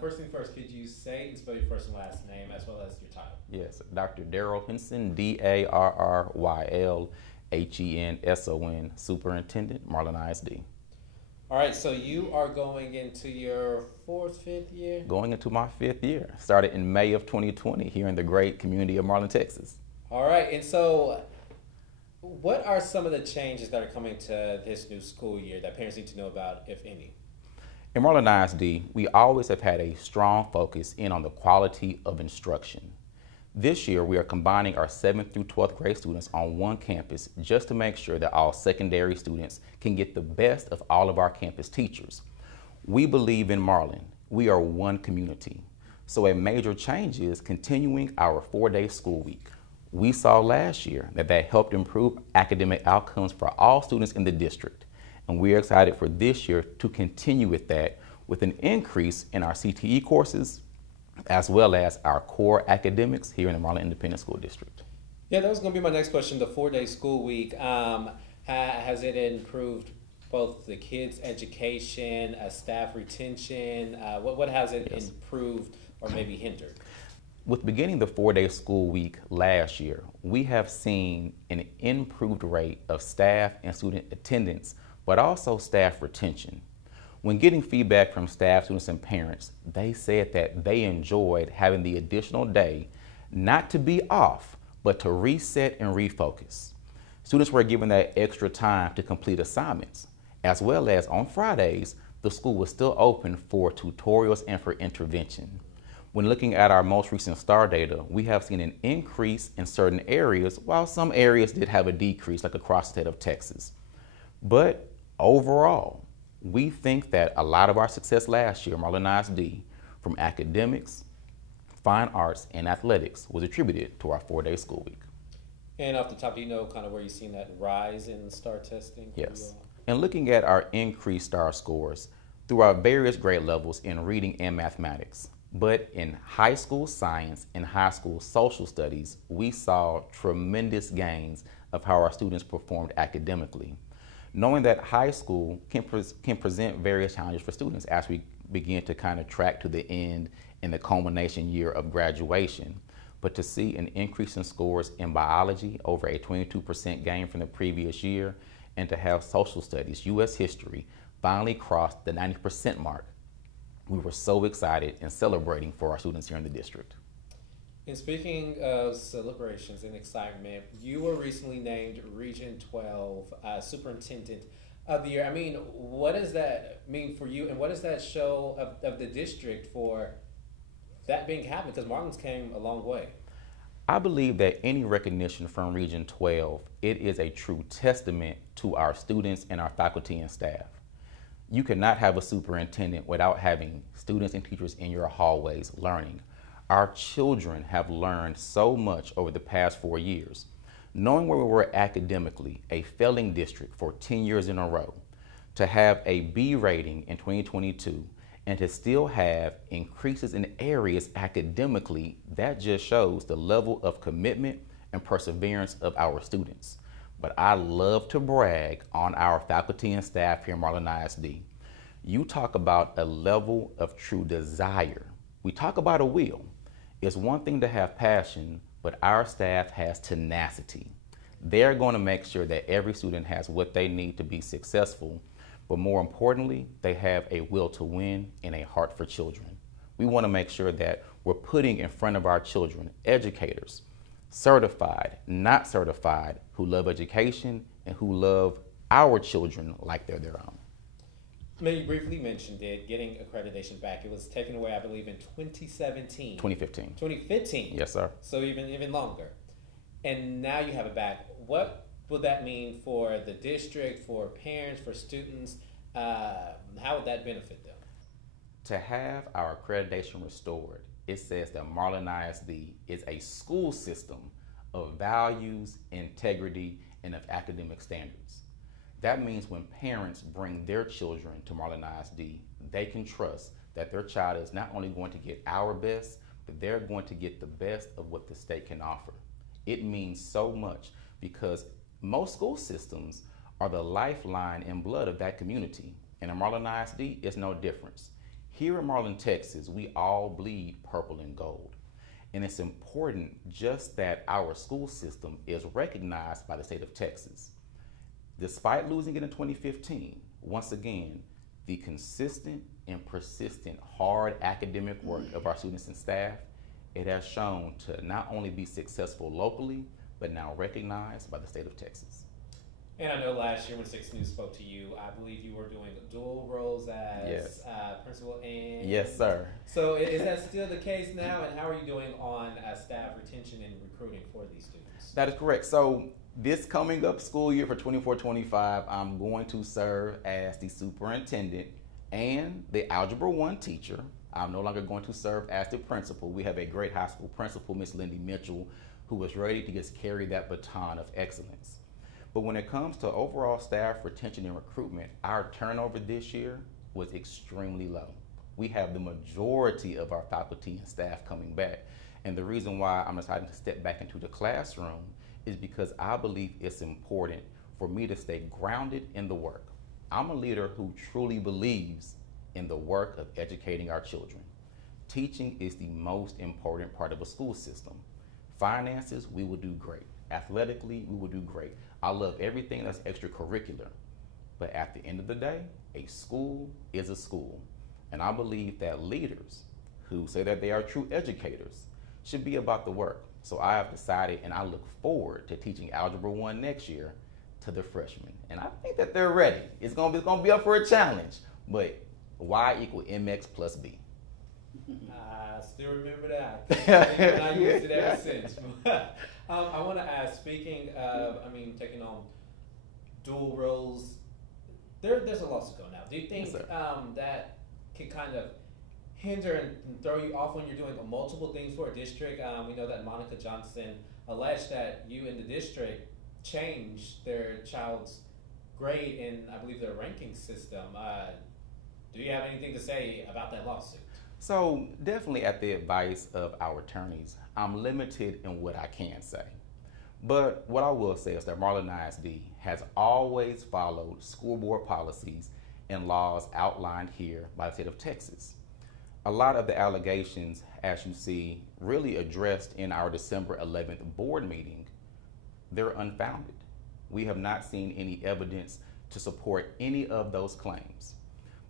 First thing first, could you say and spell your first and last name as well as your title? Yes, Dr. Darryl Henson, Darrylhenson, Superintendent, Marlin ISD. All right, so you are going into your fourth, fifth year? Going into my 5th year. Started in May of 2020 here in the great community of Marlin, Texas. All right, and so what are some of the changes that are coming to this new school year that parents need to know about, if any? In Marlin ISD, we always have had a strong focus in on the quality of instruction. This year, we are combining our 7th through 12th grade students on one campus just to make sure that all secondary students can get the best of all of our campus teachers. We believe in Marlin. We are one community. So a major change is continuing our 4-day school week. We saw last year that helped improve academic outcomes for all students in the district. And we're excited for this year to continue with that with an increase in our CTE courses as well as our core academics here in the Marlin Independent School District. Yeah, that was going to be my next question. The 4-day school week, has it improved both the kids' education, staff retention? What has it improved or maybe hindered? With beginning the 4-day school week last year, we have seen an improved rate of staff and student attendance, but also staff retention. When getting feedback from staff, students, and parents, they said that they enjoyed having the additional day not to be off, but to reset and refocus. Students were given that extra time to complete assignments, as well as on Fridays, the school was still open for tutorials and for intervention. When looking at our most recent STAR data, we have seen an increase in certain areas, while some areas did have a decrease, like across the state of Texas. But overall, we think that a lot of our success last year, Marlin ISD, from academics, fine arts, and athletics was attributed to our 4-day school week. And off the top, do you know kind of where you've seen that rise in STAR testing? Yes. And looking at our increased STAR scores through our various grade levels in reading and mathematics, but in high school science and high school social studies, we saw tremendous gains of how our students performed academically. Knowing that high school can present various challenges for students as we begin to kind of track to the end in the culmination year of graduation. But to see an increase in scores in biology, over a 22% gain from the previous year, and to have social studies, U.S. history, finally crossed the 90% mark, we were so excited and celebrating for our students here in the district. And speaking of celebrations and excitement, you were recently named Region 12 Superintendent of the Year. I mean, what does that mean for you, and what does that show of the district for that being happened? Because Marlin's came a long way. I believe that any recognition from Region 12, it is a true testament to our students and our faculty and staff. You cannot have a superintendent without having students and teachers in your hallways learning. Our children have learned so much over the past 4 years. Knowing where we were academically, a failing district for 10 years in a row, to have a B rating in 2022, and to still have increases in areas academically, that just shows the level of commitment and perseverance of our students. But I love to brag on our faculty and staff here at Marlin ISD. You talk about a level of true desire. We talk about a will. It's one thing to have passion, but our staff has tenacity. They're going to make sure that every student has what they need to be successful, but more importantly, they have a will to win and a heart for children. We want to make sure that we're putting in front of our children educators, certified, not certified, who love education and who love our children like they're their own. You briefly mentioned it, getting accreditation back. It was taken away, I believe, in 2017. 2015. 2015. Yes, sir. So even longer. And now you have it back. What would that mean for the district, for parents, for students? How would that benefit them? To have our accreditation restored, it says that Marlin ISD is a school system of values, integrity, and of academic standards. That means when parents bring their children to Marlin ISD, they can trust that their child is not only going to get our best, but they're going to get the best of what the state can offer. It means so much because most school systems are the lifeline and blood of that community. And in Marlin ISD, it's no difference. Here in Marlin, Texas, we all bleed purple and gold. And it's important just that our school system is recognized by the state of Texas. Despite losing it in 2015, once again, the consistent and persistent hard academic work of our students and staff, it has shown to not only be successful locally, but now recognized by the state of Texas. And I know last year when 6 News spoke to you, I believe you were doing dual roles as Yes. Principal and... Yes, sir. So is that still the case now? And how are you doing on staff retention and recruiting for these students? That is correct. So this coming up school year for 24-25, I'm going to serve as the superintendent and the Algebra 1 teacher. I'm no longer going to serve as the principal. We have a great high school principal, Miss Lindy Mitchell, who is ready to just carry that baton of excellence. But when it comes to overall staff retention and recruitment, our turnover this year was extremely low. We have the majority of our faculty and staff coming back. And the reason why I'm deciding to step back into the classroom is because I believe it's important for me to stay grounded in the work. I'm a leader who truly believes in the work of educating our children. Teaching is the most important part of a school system. Finances, we will do great. Athletically, we will do great. I love everything that's extracurricular. But at the end of the day, a school is a school. And I believe that leaders who say that they are true educators should be about the work. So I have decided, and I look forward to teaching Algebra 1 next year to the freshmen. And I think that they're ready. It's gonna be up for a challenge. But Y equal MX plus B. I still remember that. I used it ever since. I want to ask, speaking of, taking on dual roles, there's a lot to go now. Do you think Yes, that can kind of hinder and throw you off when you're doing multiple things for a district? We know that Monica Johnson alleged that you in the district changed their child's grade in, I believe, their ranking system. Do you have anything to say about that lawsuit? So definitely at the advice of our attorneys, I'm limited in what I can say. But what I will say is that Marlin ISD has always followed school board policies and laws outlined here by the state of Texas. A lot of the allegations, as you see, really addressed in our December 11th board meeting, they're unfounded. We have not seen any evidence to support any of those claims.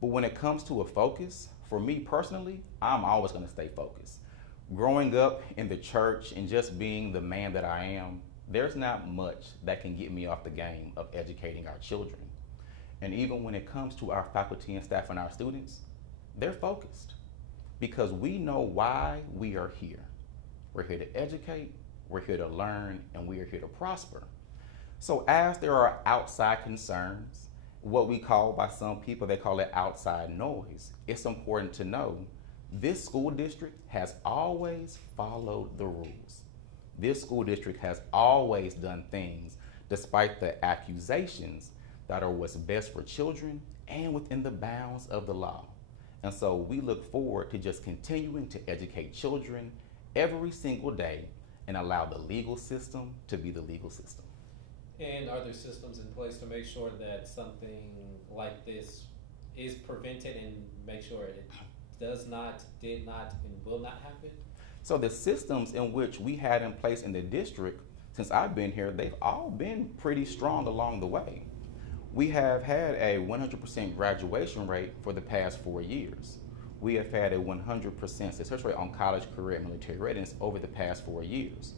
But when it comes to a focus, for me personally, I'm always going to stay focused. Growing up in the church and just being the man that I am, there's not much that can get me off the game of educating our children. And even when it comes to our faculty and staff and our students, they're focused because we know why we are here. We're here to educate, we're here to learn, and we are here to prosper. So as there are outside concerns, what we call by some people, they call it outside noise, it's important to know this school district has always followed the rules. This school district has always done things despite the accusations that are what's best for children and within the bounds of the law. And so we look forward to just continuing to educate children every single day and allow the legal system to be the legal system. And are there systems in place to make sure that something like this is prevented and make sure it does not, did not, and will not happen? So the systems in which we had in place in the district, since I've been here, they've all been pretty strong along the way. We have had a 100% graduation rate for the past 4 years. We have had a 100% success rate on college, career, and military readiness over the past 4 years.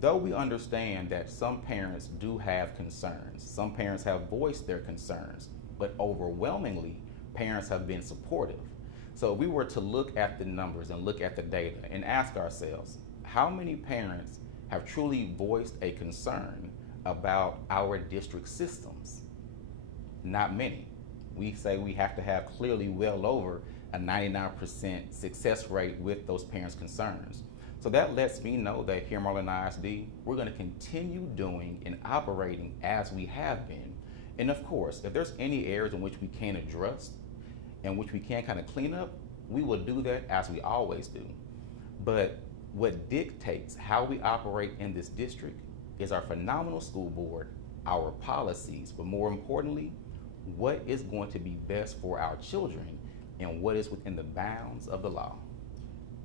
Though we understand that some parents do have concerns, some parents have voiced their concerns, but overwhelmingly, parents have been supportive. So if we were to look at the numbers and look at the data and ask ourselves, how many parents have truly voiced a concern about our district systems? Not many. We say we have to have clearly well over a 99% success rate with those parents' concerns. So that lets me know that here at Marlin ISD, we're going to continue doing and operating as we have been. And of course, if there's any areas in which we can address and which we can kind of clean up, we will do that as we always do. But what dictates how we operate in this district is our phenomenal school board, our policies, but more importantly, what is going to be best for our children and what is within the bounds of the law.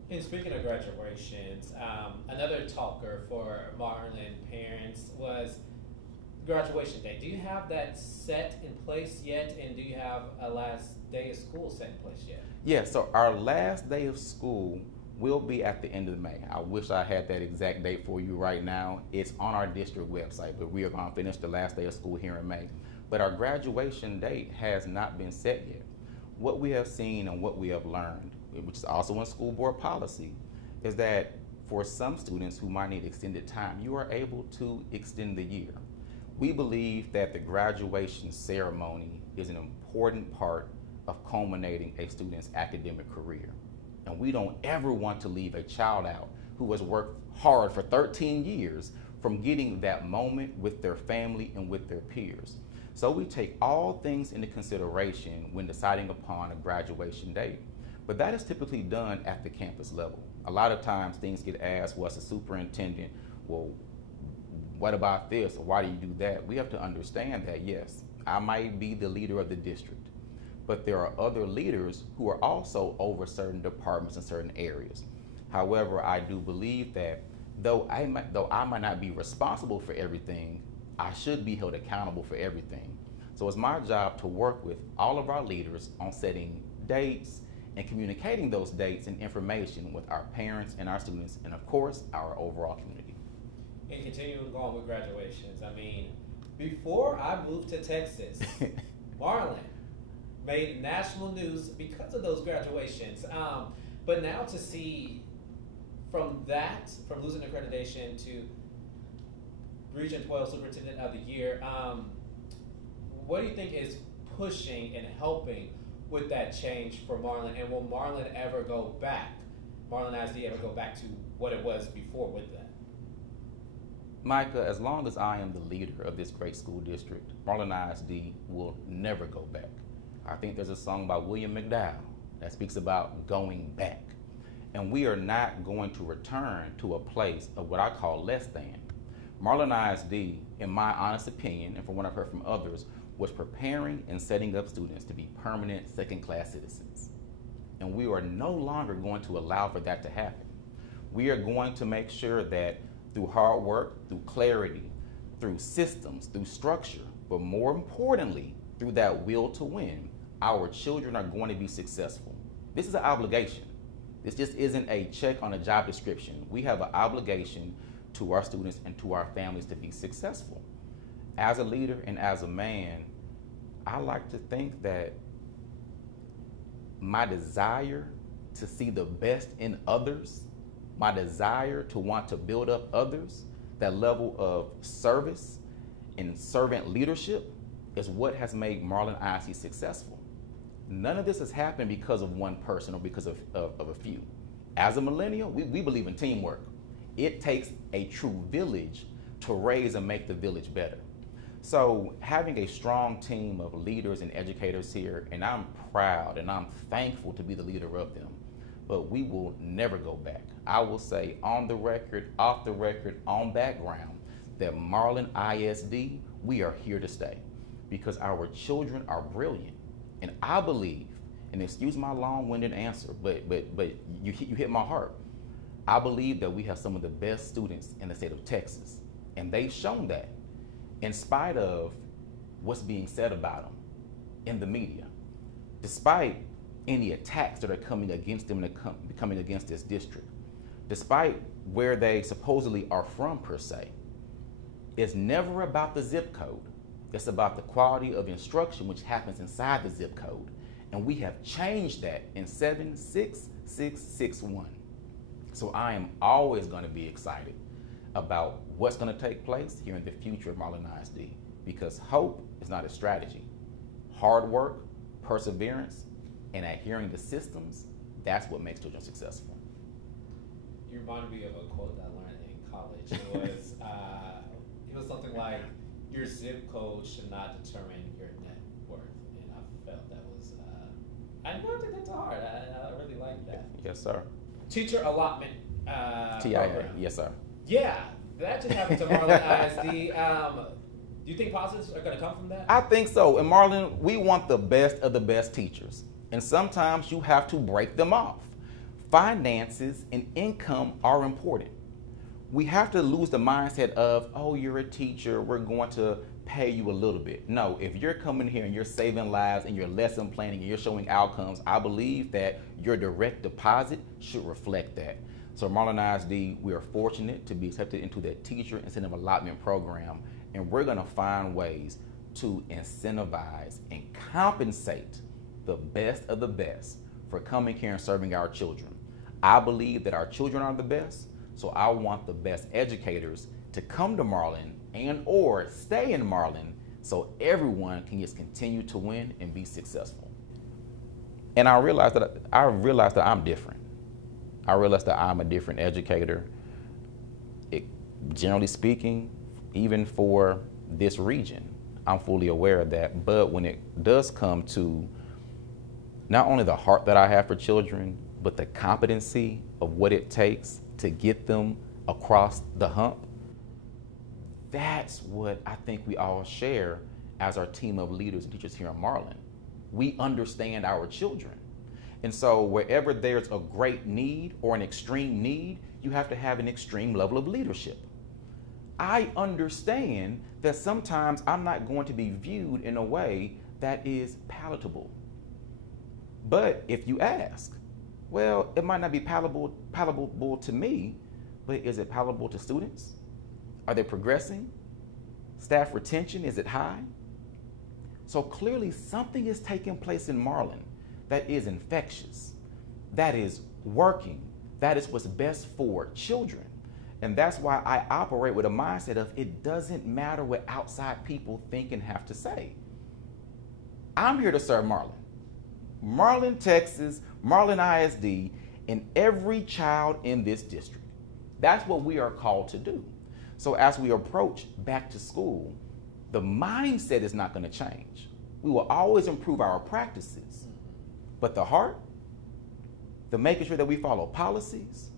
And speaking of graduations, another talker for Marlin parents was graduation day. Do you have that set in place yet? And do you have a last day of school set in place yet? Yes, so our last day of school will be at the end of May. I wish I had that exact date for you right now. It's on our district website, but we are going to finish the last day of school here in May. But our graduation date has not been set yet. What we have seen and what we have learned, which is also in school board policy, is that for some students who might need extended time, you are able to extend the year. We believe that the graduation ceremony is an important part of culminating a student's academic career. And we don't ever want to leave a child out who has worked hard for 13 years from getting that moment with their family and with their peers. So we take all things into consideration when deciding upon a graduation date. But that is typically done at the campus level. A lot of times things get asked, well, as a superintendent, well, what about this? Or why do you do that? We have to understand that, yes, I might be the leader of the district, but there are other leaders who are also over certain departments in certain areas. However, I do believe that though I might not be responsible for everything, I should be held accountable for everything. So it's my job to work with all of our leaders on setting dates and communicating those dates and information with our parents and our students, and of course, our overall community. And continuing on with graduations, I mean, before I moved to Texas, Marlin made national news because of those graduations. But now to see from losing accreditation to Region 12 Superintendent of the Year, what do you think is pushing and helping with that change for Marlin? And will Marlin ISD ever go back to what it was before with that? Micah, as long as I am the leader of this great school district, Marlin ISD will never go back. I think there's a song by William McDowell that speaks about going back. And we are not going to return to a place of what I call less than. Marlin ISD, in my honest opinion, and from what I've heard from others, was preparing and setting up students to be permanent second-class citizens. And we are no longer going to allow for that to happen. We are going to make sure that through hard work, through clarity, through systems, through structure, but more importantly, through that will to win, our children are going to be successful. This is an obligation. This just isn't a check on a job description. We have an obligation to our students and to our families to be successful. As a leader and as a man, I like to think that my desire to see the best in others, my desire to want to build up others, that level of service and servant leadership is what has made Marlin ISD successful. None of this has happened because of one person or because of a few. As a millennial, we believe in teamwork. It takes a true village to raise and make the village better. So having a strong team of leaders and educators here, and I'm proud and I'm thankful to be the leader of them, but we will never go back. I will say on the record, off the record, on background, that Marlin ISD, we are here to stay because our children are brilliant. And I believe, and excuse my long-winded answer, but you hit my heart. I believe that we have some of the best students in the state of Texas, and they've shown that in spite of what's being said about them in the media, despite any attacks that are coming against them and coming against this district, despite where they supposedly are from per se. It's never about the zip code. It's about the quality of instruction which happens inside the zip code. And we have changed that in 76661. So I am always going to be excited about what's going to take place here in the future of Marlin ISD, because hope is not a strategy. Hard work, perseverance, and adhering to systems, that's what makes children successful. You reminded me of a quote that I learned in college. It was something like, your zip code should not determine your net worth. And I felt that was, I know I took that to heart. I really like that. Yes, sir. Teacher allotment TIA, program. yes, sir. Yeah, that just happened to Marlin ISD. Do you think positives are going to come from that? I think so. And Marlin, we want the best of the best teachers. and sometimes you have to break them off. Finances and income are important. We have to lose the mindset of, oh, you're a teacher, we're going to pay you a little bit. No, if you're coming here and you're saving lives and you're lesson planning and you're showing outcomes, I believe that your direct deposit should reflect that. So Marlin ISD, we are fortunate to be accepted into the teacher incentive allotment program, and we're gonna find ways to incentivize and compensate the best of the best for coming here and serving our children. I believe that our children are the best, so I want the best educators to come to Marlin and or stay in Marlin so everyone can just continue to win and be successful. And I realized that I'm different. I realized that I'm a different educator. Generally speaking, even for this region, I'm fully aware of that. But when it does come to not only the heart that I have for children, but the competency of what it takes to get them across the hump, that's what I think we all share as our team of leaders and teachers here in Marlin. We understand our children. And so wherever there's a great need or an extreme need, you have to have an extreme level of leadership. I understand that sometimes I'm not going to be viewed in a way that is palatable. But if you ask, well, it might not be palatable to me, but is it palatable to students? Are they progressing? Staff retention, is it high? So clearly something is taking place in Marlin that is infectious, that is working, that is what's best for children. And that's why I operate with a mindset of it doesn't matter what outside people think and have to say. I'm here to serve Marlin. Marlin, Texas, Marlin ISD, and every child in this district. That's what we are called to do. So as we approach back to school, the mindset is not going to change. We will always improve our practices, but the heart, the making sure that we follow policies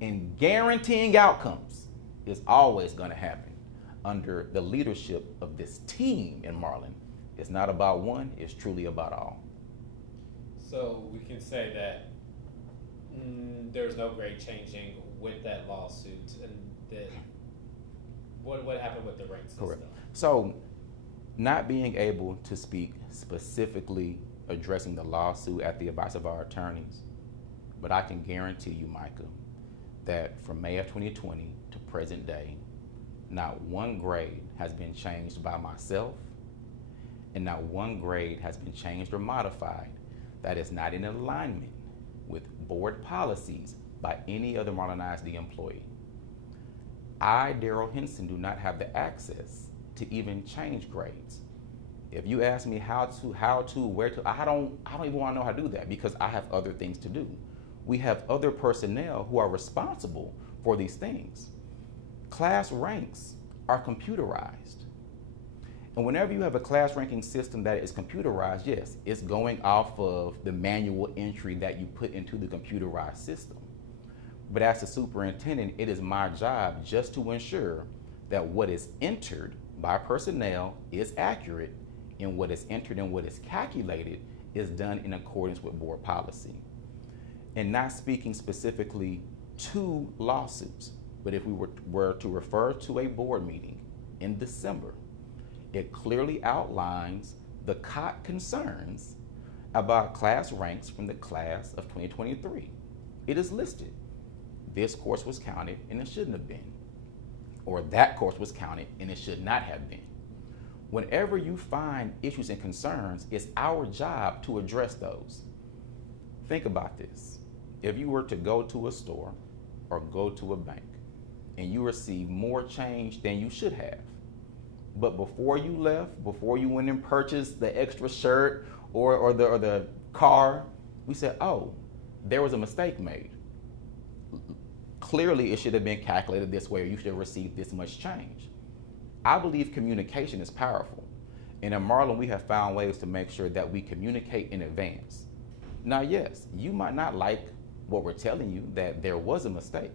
and guaranteeing outcomes is always going to happen under the leadership of this team in Marlin. It's not about one, it's truly about all. So we can say that there's no great changing with that lawsuit, and that what happened with the rank system? Correct. So not being able to speak specifically addressing the lawsuit at the advice of our attorneys, but I can guarantee you, Micah, that from May of 2020 to present day, not one grade has been changed by myself, and not one grade has been changed or modified that is not in alignment with board policies by any other Marlin ISD employee. I, Darryl Henson, do not have the access to even change grades. If you ask me how to, where to, I don't even want to know how to do that because I have other things to do. We have other personnel who are responsible for these things. Class ranks are computerized. And whenever you have a class ranking system that is computerized, yes, it's going off of the manual entry that you put into the computerized system. But as a superintendent, it is my job just to ensure that what is entered by personnel is accurate, and what is entered and what is calculated is done in accordance with board policy. And not speaking specifically to lawsuits, but if we were to refer to a board meeting in December, it clearly outlines the COT concerns about class ranks from the class of 2023. It is listed. This course was counted and it shouldn't have been. Or that course was counted and it should not have been. Whenever you find issues and concerns, it's our job to address those. Think about this. If you were to go to a store or go to a bank and you receive more change than you should have, but before you left, before you went and purchased the extra shirt or the car, we said, oh, there was a mistake made. Clearly, it should have been calculated this way, or you should have received this much change. I believe communication is powerful. And in Marlin, we have found ways to make sure that we communicate in advance. Now, yes, you might not like what we're telling you, that there was a mistake.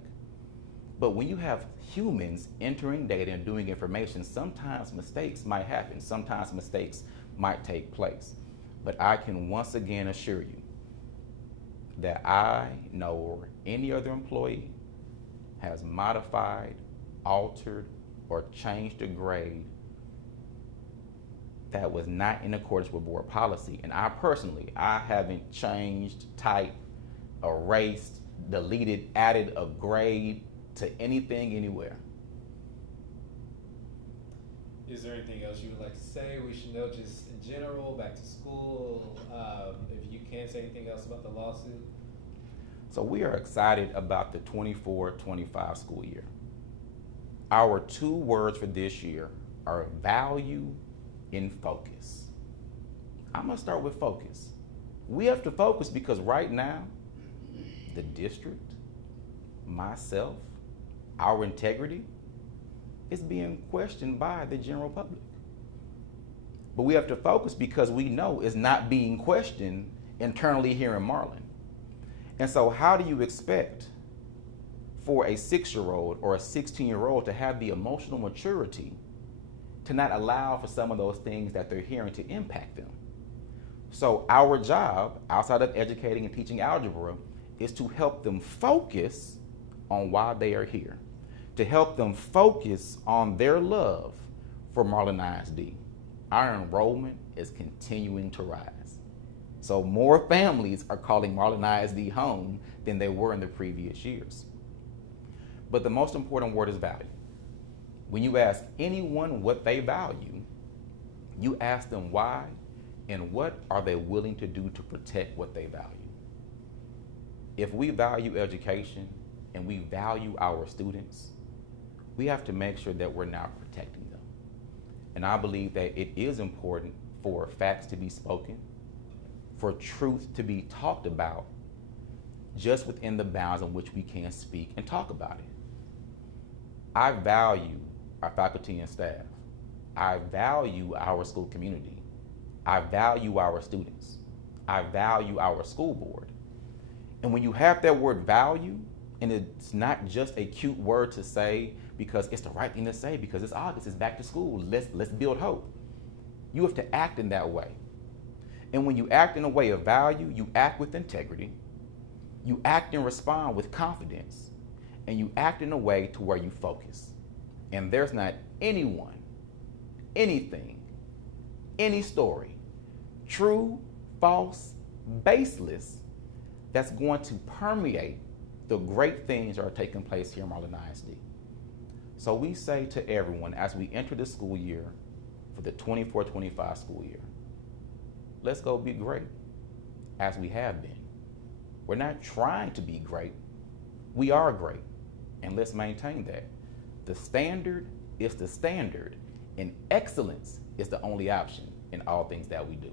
But when you have humans entering data and doing information, sometimes mistakes might happen. Sometimes mistakes might take place. But I can once again assure you that I, nor any other employee, has modified, altered, or changed a grade that was not in accordance with board policy. And I personally, I haven't changed, typed, erased, deleted, added a grade to anything anywhere. Is there anything else you would like to say? We should know just in general, back to school, if you can't say anything else about the lawsuit. So we are excited about the 24-25 school year. Our 2 words for this year are value and focus. I'm gonna start with focus. We have to focus because right now, the district, myself, our integrity is being questioned by the general public. But we have to focus because we know it's not being questioned internally here in Marlin. And so how do you expect for a 6-year-old or a 16-year-old to have the emotional maturity to not allow for some of those things that they're hearing to impact them? So our job, outside of educating and teaching algebra, is to help them focus on why they are here, to help them focus on their love for Marlin ISD. Our enrollment is continuing to rise. So more families are calling Marlin ISD home than they were in the previous years. But the most important word is value. When you ask anyone what they value, you ask them why and what are they willing to do to protect what they value. If we value education and we value our students, we have to make sure that we're now protecting them. And I believe that it is important for facts to be spoken, for truth to be talked about, just within the bounds in which we can speak and talk about it. I value our faculty and staff. I value our school community. I value our students. I value our school board. And when you have that word value, and it's not just a cute word to say because it's the right thing to say, because it's August, it's back to school, let's build hope. You have to act in that way. And when you act in a way of value, you act with integrity, you act and respond with confidence, and you act in a way to where you focus. And there's not anyone, anything, any story, true, false, baseless, that's going to permeate the great things that are taking place here in Marlin ISD. So we say to everyone as we enter the school year for the 24-25 school year, let's go be great as we have been. We're not trying to be great. We are great, and let's maintain that. The standard is the standard, and excellence is the only option in all things that we do.